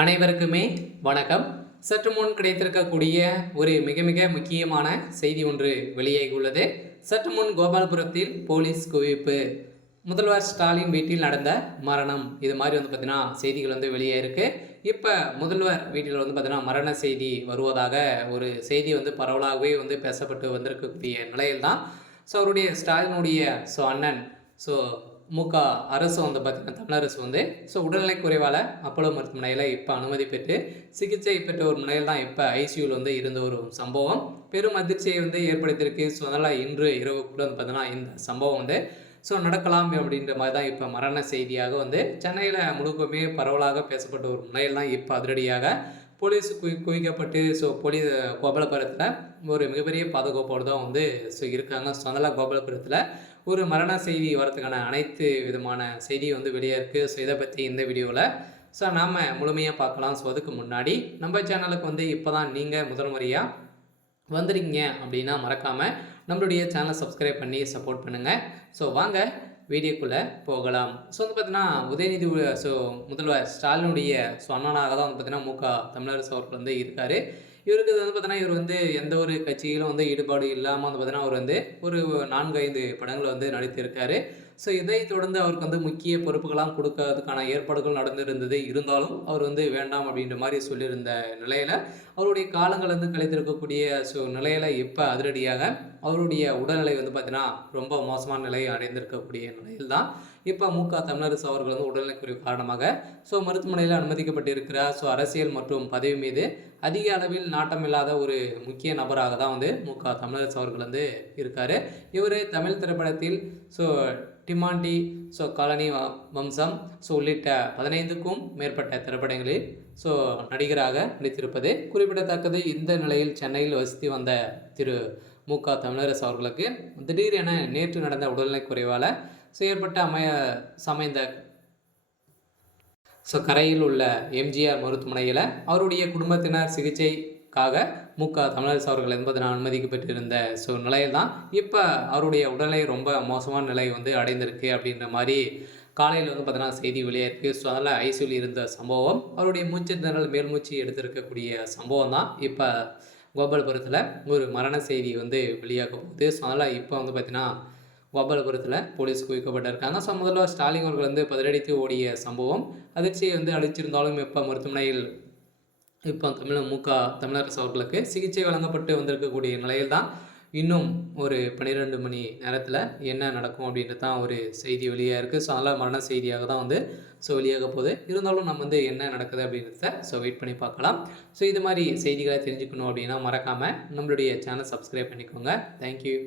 அனைவருக்குமே வணக்கம். சற்று முன் கிடைத்திருக்கக்கூடிய ஒரு மிக மிக முக்கியமான செய்தி ஒன்று வெளியாகியுள்ளது. சற்று முன் கோபாலபுரத்தில் போலீஸ் குவிப்பு, முதல்வர் ஸ்டாலின் வீட்டில் நடந்த மரணம், இது மாதிரி பார்த்தீங்கன்னா செய்திகள் வெளியாயிருக்கு. இப்போ முதல்வர் வீட்டில் பார்த்தீங்கன்னா மரண செய்தி வருவதாக ஒரு செய்தி பரவலாகவே பேசப்பட்டு வந்திருக்கக்கூடிய நிலையில் தான் அவருடைய ஸ்டாலினுடைய அண்ணன் மு.க. அரசு பார்த்தீங்கன்னா தமிழ் அரசு உடல்நிலை குறைவால் அப்போலோ மருத்துவமனையில் இப்போ அனுமதி பெற்று சிகிச்சை பெற்ற ஒரு முனையில் தான் இப்போ ஐசியூவில் இருந்த ஒரு சம்பவம் பெரும் அதிர்ச்சியை ஏற்படுத்தியிருக்கு. அதனால் இன்று இரவு கூட பார்த்தீங்கன்னா இந்த சம்பவம் நடக்கலாம் அப்படின்ற மாதிரி தான் இப்போ மரண செய்தியாக சென்னையில் முழுக்கமே பரவலாக பேசப்பட்ட ஒரு முனையில் தான் இப்போ அதிரடியாக போலீஸ் குவிக்கப்பட்டு போலீஸ் கோபாலபுரத்தில் ஒரு மிகப்பெரிய பாதுகாப்போடு தான் இருக்காங்க. அதனால் கோபாலபுரத்தில் ஒரு மரண செய்தி வரதுக்கான அனைத்து விதமான செய்தி வெளியே இருக்குது. இதை பற்றி இந்த வீடியோவில் நாம் முழுமையாக பார்க்கலாம். அதுக்கு முன்னாடி நம்ம சேனலுக்கு இப்போ தான் நீங்கள் முதல் முறையாக வந்துடுங்க அப்படின்னா மறக்காமல் நம்மளுடைய சேனலை சப்ஸ்கிரைப் பண்ணி சப்போர்ட் பண்ணுங்கள். வாங்க வீடியோக்குள்ளே போகலாம். பார்த்தீங்கன்னா உதயநிதி முதல்வர் ஸ்டாலினுடைய அண்ணனாக தான் பார்த்தீங்கன்னா மு.க. தமிழரசு அவர்கள் இருக்கார். இவருக்கு பார்த்தீங்கன்னா இவர் எந்த ஒரு கட்சியிலும் ஈடுபாடு இல்லாமல் பார்த்தீங்கன்னா அவர் ஒரு 4-5 படங்கள் நடித்திருக்காரு. இதை தொடர்ந்து அவருக்கு முக்கிய பொறுப்புகளாம் கொடுக்கறதுக்கான ஏற்பாடுகள் நடந்திருந்தது. இருந்தாலும் அவர் வேண்டாம் அப்படின்ற மாதிரி சொல்லியிருந்த நிலையில் அவருடைய காலங்கள் கழித்திருக்கக்கூடிய நிலையில் இப்போ அதிரடியாக அவருடைய உடல்நிலை பார்த்தீங்கன்னா ரொம்ப மோசமான நிலையை அடைந்திருக்கக்கூடிய நிலையில் தான் இப்போ மு.க. தமிழரசு அவர்கள் உடல்நிலை குறைவு காரணமாக மருத்துவமனையில் அனுமதிக்கப்பட்டிருக்கிறார். அரசியல் மற்றும் பதவி மீது அதிக அளவில் நாட்டமில்லாத ஒரு முக்கிய நபராக தான் மு.க. தமிழரசு அவர்கள் இருக்கார். இவர் தமிழ் திரைப்படத்தில் டிமாண்டி காலனி வம்சம் உள்ளிட்ட 15க்கும் மேற்பட்ட திரைப்படங்களில் நடிகராக நடித்திருப்பது குறிப்பிடத்தக்கது. இந்த நிலையில் சென்னையில் வசித்து வந்த திரு மு.க. தமிழரசு அவர்களுக்கு திடீரென நேற்று நடந்த உடல்நிலை குறைவால் ஏற்பட்ட சமைந்த கரையில் உள்ள எம்ஜிஆர் மருத்துவமனையில் அவருடைய குடும்பத்தினர் சிகிச்சைக்காக மு.க. தமிழரசு அவர்கள் அனுமதிக்கப்பட்டிருந்த நிலையில் தான் இப்போ அவருடைய உடல்நிலை ரொம்ப மோசமான நிலை அடைந்திருக்கு அப்படின்ற மாதிரி காலையில் பார்த்தீங்கன்னா செய்தி வெளியாயிருக்கு. அதில் ஐசியூவில் இருந்த சம்பவம், அவருடைய மூச்சு திணறல் மேல் மூச்சு எடுத்திருக்கக்கூடிய சம்பவம் தான் இப்போ கோபாலபுரத்தில் ஒரு மரண செய்தி வெளியாக போகுது. அதனால் இப்போ பார்த்தீங்கன்னா கோபாலபுரத்தில் போலீஸ் குவிக்கப்பட்டிருக்காங்க. முதல்வர் ஸ்டாலின் அவர்கள் பதிலடித்து ஓடிய சம்பவம் அதிர்ச்சியை அளிச்சிருந்தாலும் இப்போ மருத்துவமனையில் இப்போ மு.க. தமிழரசு அவர்களுக்கு சிகிச்சை வழங்கப்பட்டு வந்திருக்கக்கூடிய நிலையில் தான் இன்னும் ஒரு 12 மணி நேரத்தில் என்ன நடக்கும் அப்படின்றது தான் ஒரு செய்தி வெளியாக இருக்குது. அதனால் மரண செய்தியாக தான் வெளியாக போகுது. இருந்தாலும் நம்ம என்ன நடக்குது அப்படின்றத வெயிட் பண்ணி பார்க்கலாம். இது மாதிரி செய்திகளை தெரிஞ்சுக்கணும் அப்படின்னா மறக்காமல் நம்மளுடைய சேனல் சப்ஸ்கிரைப் பண்ணிக்கோங்க. தேங்க்யூ.